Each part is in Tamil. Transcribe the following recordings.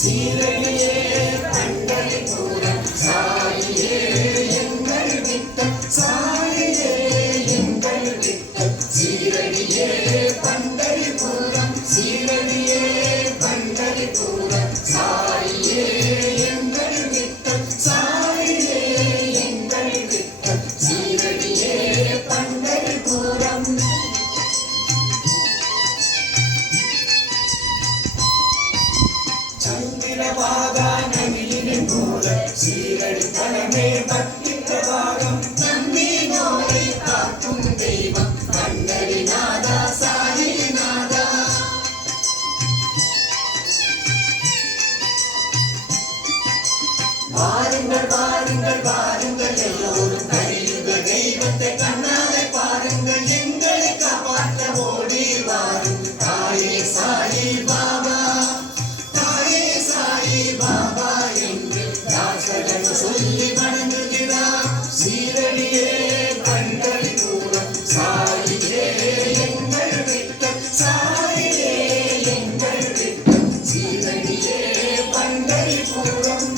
சீரடியே பண்டரிபுரம் சாயியே எங்கள் விட்டம் சாயியே எங்கள் விட்டம் சீரடியே பண்டரிபுரம் சீரடியே பண்டரிபுரம் சாயியே எங்கள் விட்டம் சாயியே எங்கள் விட்டம் சீரடியே பண்டரிபுரம் சந்திரபாகானமியின் மூலம் சீரடி தலமே பக்தி பிரபாகம் நம்பினோரை காக்கும் தெய்வம் பண்டரிநாதா சாயிநாதா வாருங்கள் வாருங்கள் வாருங்கள் எல்லோரும் கலியுக தெய்வத்தை கண்ணாலே பாருங்கள் எங்களை காப்பாற்ற ஓடி வாரும் தாயே சாயி பாபா பாபா என்று தாசகன் சொல்லி வணங்குகிறார் சீரடியே பண்டரிபுரம் சாயியே எங்கள் விட்டம் சாயியே எங்கள் விட்டம் சீரடியே பண்டரிபுரம்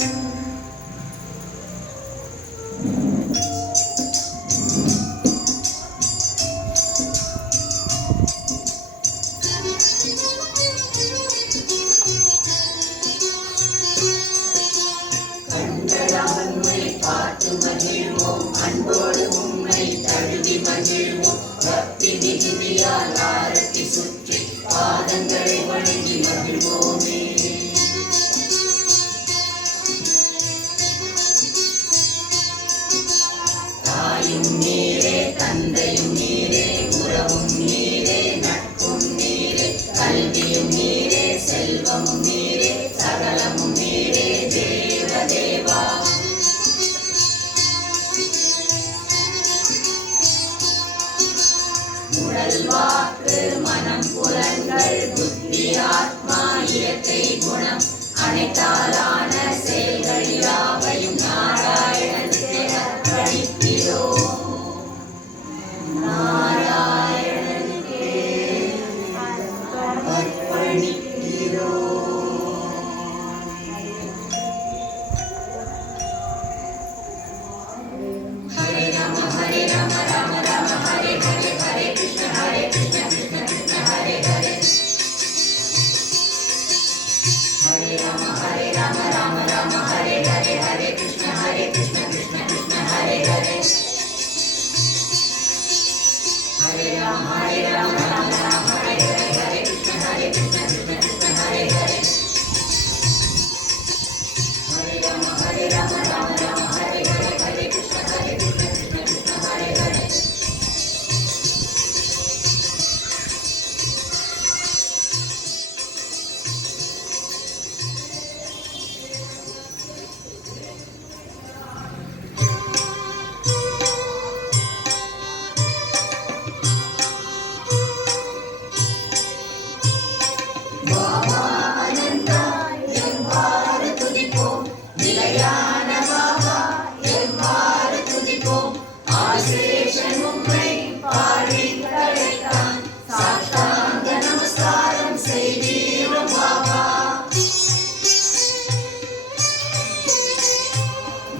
அன்போடு உம்மை தழுவி மகிழ்வோம் பக்தி மிகுதியால் ஆரத்தி சுற்றி பாதங்களை வணங்கி மகிழ்வோமே தாயும் நீரே தந்தையும் நீரே உறவும் நீரே நட்பும் நீரே கல்வியும் நீரே செல்வமும் நீரே சகலமும் நீரே தேவதேவா உடல் வாக்கு மனம் புலன்கள் புத்தி ஆத்மா இயற்கை குணம் அனைத்தாலான செயல்கள் யாவையும் நாராயணனுக்கு அர்ப்பணிக்கிறோம் நாராயணனுக்கு அர்ப்பணிக்கிறோம் ஹரே ராம ராம ராம ஹரே ஹரே ஹரே கிருஷ்ண கிருஷ்ண கிருஷ்ண ஹரே ஹரே ஹரே ராம ராம ராம ஹரே ஹரே ஹரே கிருஷ்ண கிருஷ்ண கிருஷ்ண ஹரே ஹரே ஹரே ராம ராம ராம ஹரே ஹரே ஹரே கிருஷ்ண கிருஷ்ண கிருஷ்ண ஹரே ஹரே ஹரே ராம ராம ராம ஹரே ஹரே ஹரே கிருஷ்ண கிருஷ்ண கிருஷ்ண ஹரே ஹரே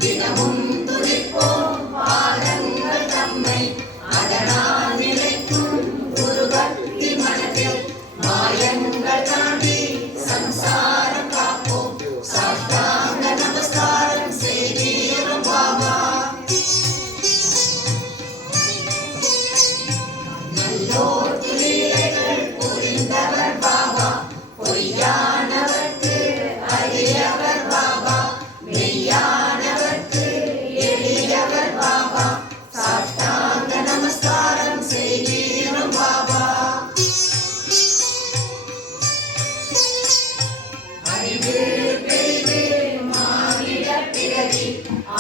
தினமும் துதிப்போம் பாதங்கள் தம்மை அதனால் நிலைக்கும் குரு பக்தி மனதில் மாயங்கள் தாண்டி சம்சாரம் காப்போம் சாஷ்டாங்க நமஸ்காரம் செய்தீரும் பாபா நல்லோர் துளிரைகள் புரிந்தவர் பாபா பொய்யானவர்க்கு அறியவர் பாபா மெய்யானவர்க்கு எளியவர் பாபா சாஷ்டாங்க நமஸ்காரம் செய்தீரும் பாபா அறிவு பெரிது மானிட பிறவி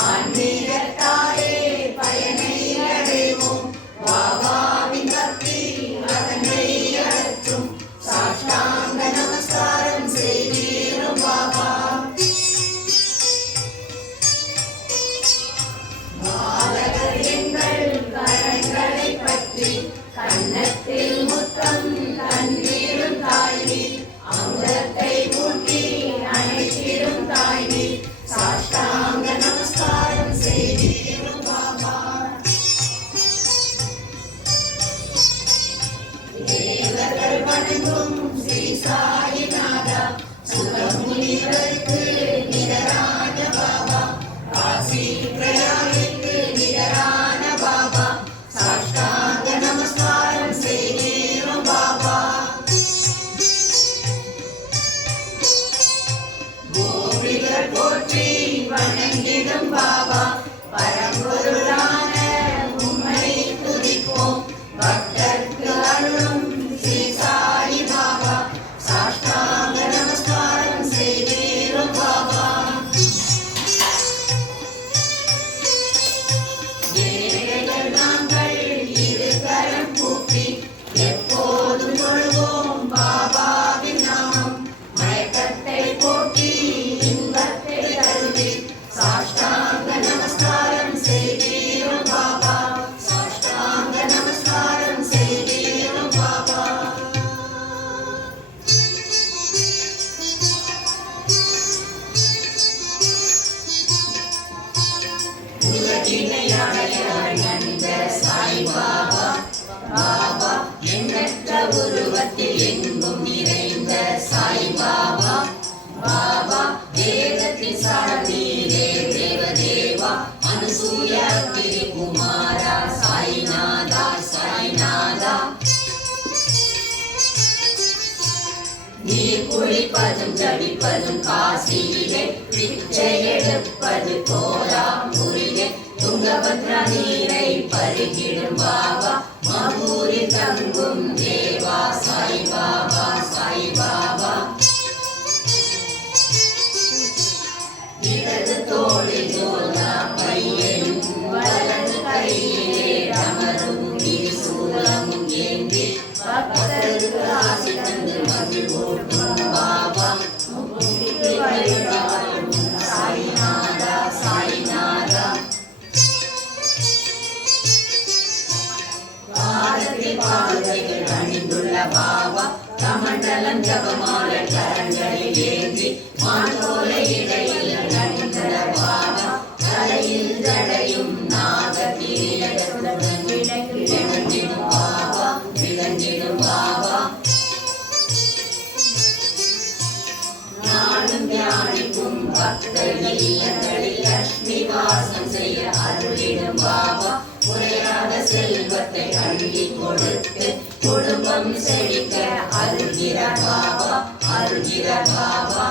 ஆன்மீகத்தாலே பயனை அடைவோம் பாபாவின் பக்தி அதனை அகற்றும் சாஷ்டாங்க நமஸ்காரம் செய்தீரும் பாபா பாலகர் எங்கள் கரங்களை பற்றி கன்னத்தில் முத்தம் கண்ணீரும் தாழ்த்தி அமுதத்தை ஊட்டி அனை முனிவருக்கு நிகரான பாபா, காசி பிரயாணிக்கு நிகரான பாபா, சாஷ்டாங்க நமஸ்காரம் செய்கிறோம் பாபா. கோபிகள் போற்றி வணங்கிடும் பாபா, பரம்பொருளான உம்மை துதிப்போம். பக்தர்க்கு அருளும் ஸ்ரீ சாயி பாபா, சாஷ்டாங்க நமஸ்காரம் செய்கிறோம் பாபா. ஏழைகள் நாங்கள் இருகரம் கூப்பி எப்போதும் தொழுவோம் பாபாவின் நாமம். மயக்கத்தை போக்கி இன்பத்தை தருவி, சாஷ்டாங்க நமஸ்காரம் செய்கிறோம் பாபா, சாஷ்டாங்க நமஸ்காரம் செய்கிறோம் பாபா. உலகினை அடைய நந்த சாய் பாபா, பாபா எண்ணற்ற உருவத்தில் எங்கும் நிறைந்த சாய் பாபா, பாபா வேதத்தின் சாரதீரே தேவதேவா, அனுசூய திரிகுமாரா சாய்நாதா சாய்நாதா. நீர் குளிப்பதும் ஜபிப்பதும் காசியிலே, பிச்சை எடுப்பது கோலாம்பூரிலே, துங்கபத்ரா நீரை பருகிடும் பாபா, மகூரில் தங்கும் தேவா சாய் பாபா சாய் பாபா. இடது தோளில் ஜோலா பையனும் வலது கையிலே அமரும் திரிசூலமும் ஏந்தி, பக்தருக்கு ஆசி தந்து மகிழ்வோட்டும் பாபா, முக்திக்கு வழிகாட்டும் சாய்நாதா சாய்நாதா. பாதத்தில் பாதுகைகள் அணிந்துள்ள பாபா, கமண்டலம் ஜபமாலை கரங்களில் ஏந்தி, மாண்டோலை இடையில் அணிந்துள்ள பாபா, தலையில் ஜடையும் நாகத்திரியுடன் விளங்கிடும் பாபா, விளங்கிடும் பாபா. நாளும் தியானிக்கும் பக்தர்கள் இல்லங்களில் லட்சுமி வாசம் செய்ய அருளிடும் பாபா, குறையாத செல்வத்தை அள்ளி கொடுத்து குடும்பம் செழிக்க அருள்கிறார் பாபா, அருள்கிறார் பாபா.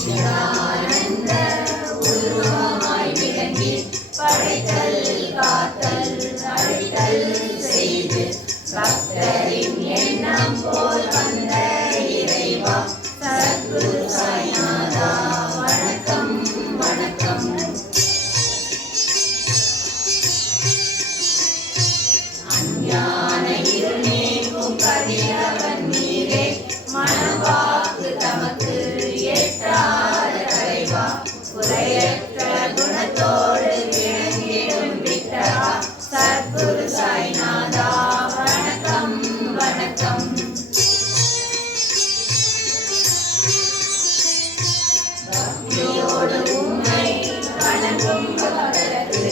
சச்சிதானந்த உருவமாய் விளங்கி படைத்தல் காத்தல் அழித்தல் செய்து, பக்தரின் எண்ணம் போல் வந்த இறைவா, சத்குரு சாய்நாதா வணக்கம் வணக்கம். அஞ்ஞான இருள் நீக்கும் கதிரவன் நீரே, மனவாக்கு தமக்கு எட்டாத தலைவா, குறையற்ற குணத்தோடு விளங்கிடும் விட்டா, சத்குரு சாய்நாதா வணக்கம் வணக்கம். பக்தியோடு உம்மை வணங்கும் பக்தருக்கு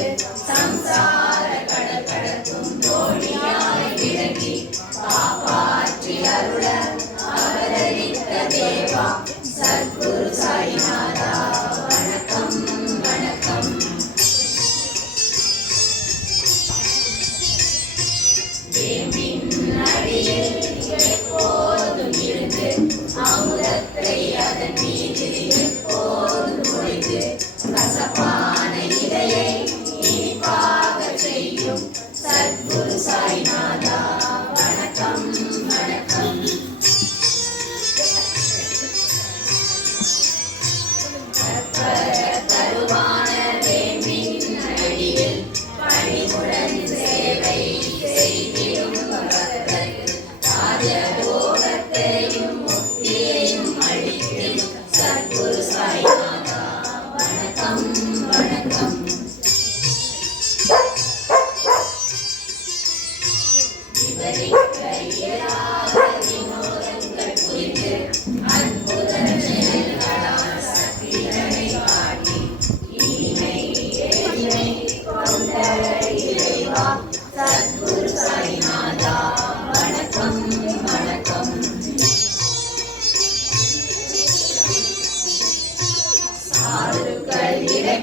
சம்சார கடல் கடக்கும் தோழியாய் விளங்கி, காப்பாற்றி அருள அவதரித்த தேவா, சத்குரு சாய்நாதா வணக்கம் வணக்கம்.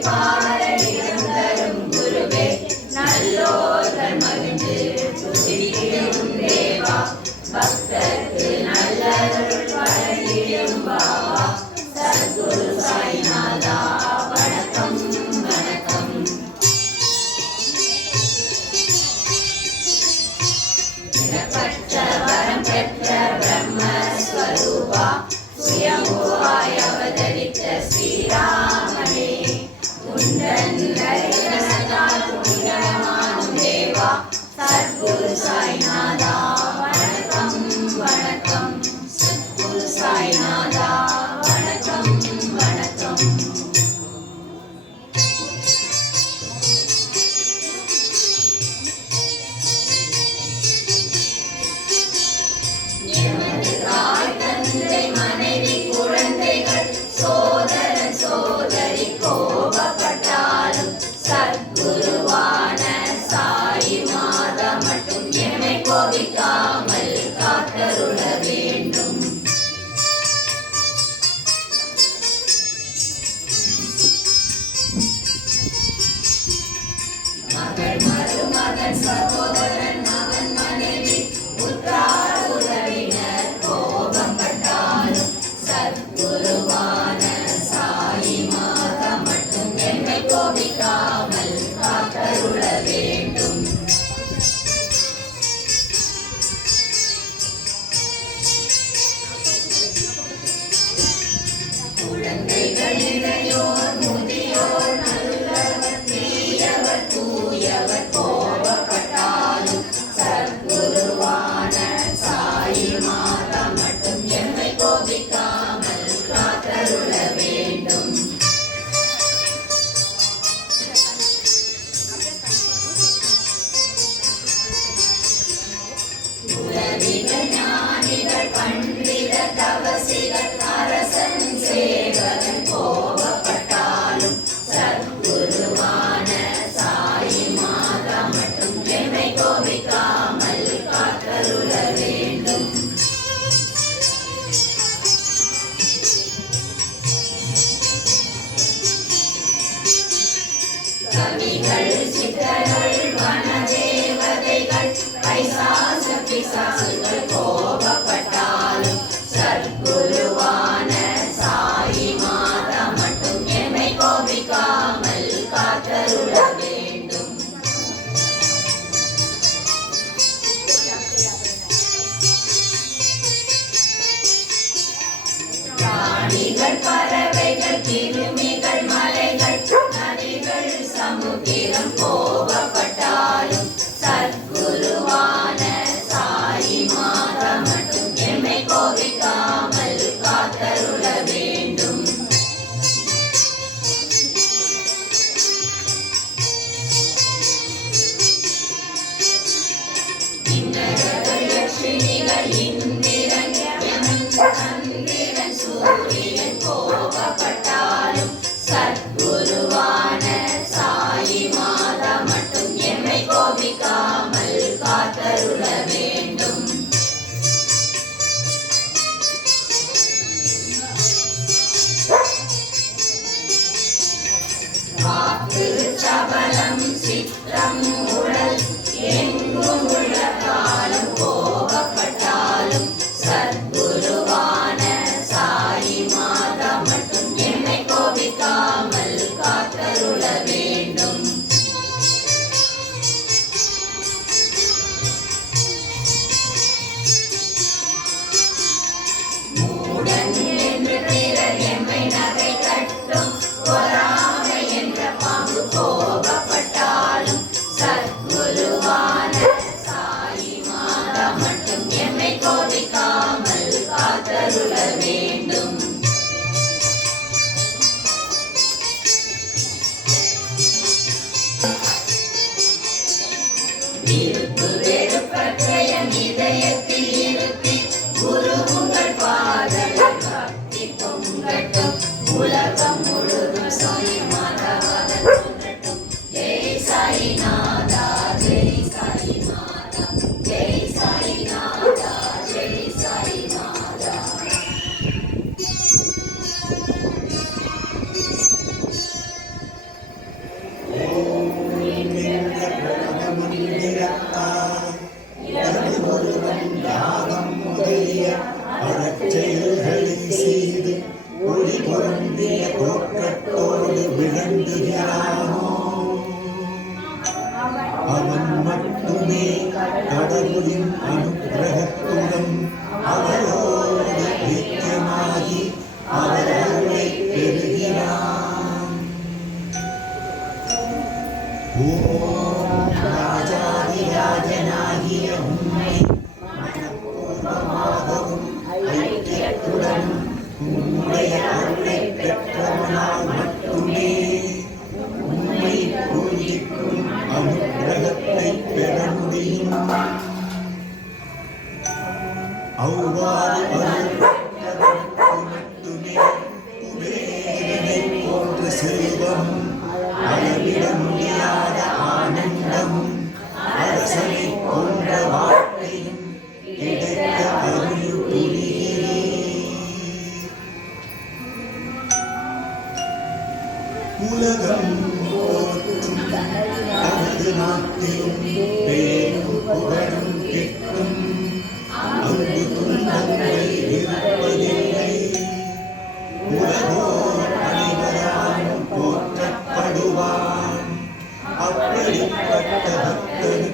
பாரணியம் தரும் குருவே நல்லோர்கள் மகிழ்ந்து துதித்திடும் தேவா பக்தர்க்கு நல்லருள் வழங்கிடும் பாவா சத்குரு சாய்நாதா வணக்கம் வணக்கம். இடப்பட்ட வரம் பெற்ற பிரம்மஸ்வரூபா சுயம்புவாய் அவதரித்த ஸ்ரீராமனே உந்தன் தரிசனத்தால் புண்ணியமானும் தேவா சத்குரு சாய்நாதா வணக்கம் வணக்கம். சத்குரு சாய்நாதா வணக்கம் வணக்கம். தாய் தந்தை மனைவி குழந்தைகள் சோதரன் சோதரி கோபப்பட்டாலும் சத்குருவான சாயி மாதா மட்டும் என்னை கோபிக்காமல் காத்தருள வேண்டும். மகள் மருமகன் சகோதரன் மகன் மனைவி உற்றார் உறவினர் கோபப்பட்டாலும் சத்குருவான சாயி மாதா மட்டும் என்னை கோபிக்காமல் காத்தருள வேண்டும். குழந்தைகள் இளையோர் முதியோர் நல்லவர் தீயவர் தூயவர் கோபப்பட்டாலும் சத்குருவான சாயி மாதா மட்டும் என்னை கோபிக்காமல் காத்தருள வேண்டும். உலகிகள் ஞானிகள் பண்டித தவசிகள் அரசன் சேவகன் கோபப்பட்டாலும் சத்குருவான சாயி மாதா மட்டும் என்னை கோபிக்காமல் காத்தருள வேண்டும். கவிகள் சித்தர்கள் வனதேவதைகள் பைசாச பிசாசுகள் கோபப்பட்டாலும் சத்குருவான சாயி மாதா மட்டும் என்னை கோபிக்காமல் காத்தருள வேண்டும். பிராணிகள் பறவைகள் கிருமிகள் மலைகள் நதிகள் சமுத்திரம் கோபப்பட்டாலும் சத்குருவான சாயி மாதா மட்டும் என்னை கோபிக்காமல் காத்தருள வேண்டும். கிண்ணறர்கள் யக்ஷினிகள் இந்திரன் யமன் சந்திரன் சூரியன் கோபப்பட்டாலும் சத்குருவான சாயி மாதா மட்டும் என்னை கோபிக்காமல் காத்தருள வேண்டும். வாக்கு சபலம் சித்தம் உடல் எங்கும் உள்ள காலம் கோபப்பட்டாலும் சத்குருவான சாயி மாதா மட்டும் என்னை கோபிக்காமல் காத்தருள வேண்டும். மூடன் என்று பிறர் எம்மை நகை கட்டும் பொறாமை என்ற பாம்பு கோபப்பட்டாலும் சத் விளங்குகிறானோ அவன் மட்டுமே கடவுளின் அனுக்கிரகத்துடன் அவரோடு ஐக்கியமாகி அவர் அருளை பெறுகிறான். ஓம் ராஜாதிராஜனாகிய உம்மை மனப்பூர்வமாகவும் ஐக்கியத்துடன் உம்முடைய அருளை பெற்றவனால் மட்டுமே உம்மை பூஜிக்கும் அனுக்கிரகத்தை பெற முடியும். அவ்வாறு அருள் பெற்றவனுக்கு மட்டுமே குபேரனைப் போன்ற செல்வமும் அளவிட முடியாத ஆனந்தமும் அரசனைப் போன்ற வாழ்க்கையும் கிடைக்க அருள் புரிகிறேன். உலகம் போற்றும் தனது நாட்டிலும் பேரும் புகழும் கிட்டும். அங்கு துன்பங்கள் இருப்பதில்லை. உலகோர் அனைவராலும் போற்றப்படுவான். அப்படிப்பட்ட பக்தனுக்கு